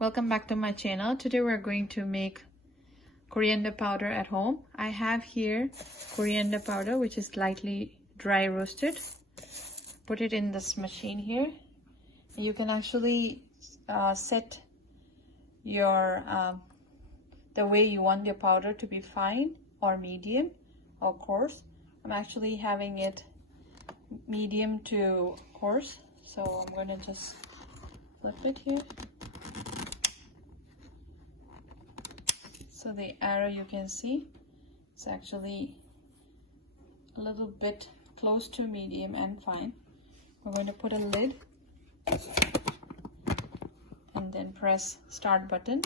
Welcome back to my channel. Today we're going to make coriander powder at home. I have here coriander powder which is lightly dry roasted. Put it in this machine here. You can actually set your the way you want your powder to be, fine or medium or coarse. I'm actually having it medium to coarse, so I'm going to just flip it here. So the arrow, you can see it's actually a little bit close to medium and fine. We're going to put a lid and then press start button.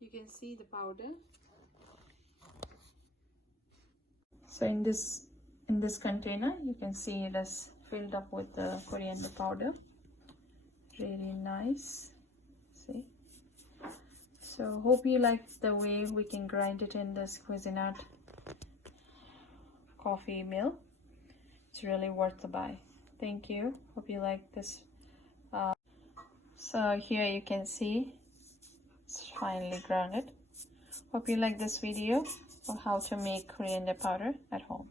You can see the powder. So in this container, you can see it is filled up with the coriander powder. Really nice. See? So hope you like the way we can grind it in this Cuisinart coffee mill. It's really worth the buy. Thank you. Hope you like this. So here you can see it's finely grounded. Hope you like this video of how to make coriander powder at home.